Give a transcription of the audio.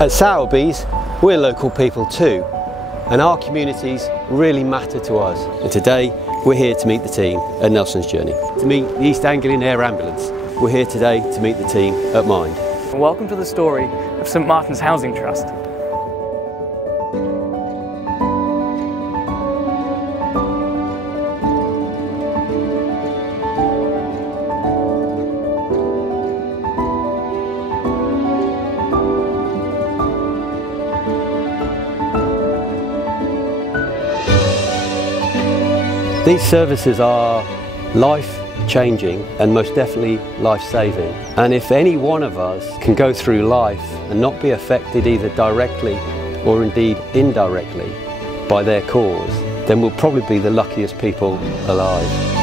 At Sowerby's, we're local people too, and our communities really matter to us. And today, we're here to meet the team at Nelson's Journey, to meet the East Anglian Air Ambulance. We're here today to meet the team at Mind. Welcome to the story of St Martin's Housing Trust. These services are life-changing and most definitely life-saving. And if any one of us can go through life and not be affected either directly or indeed indirectly by their cause, then we'll probably be the luckiest people alive.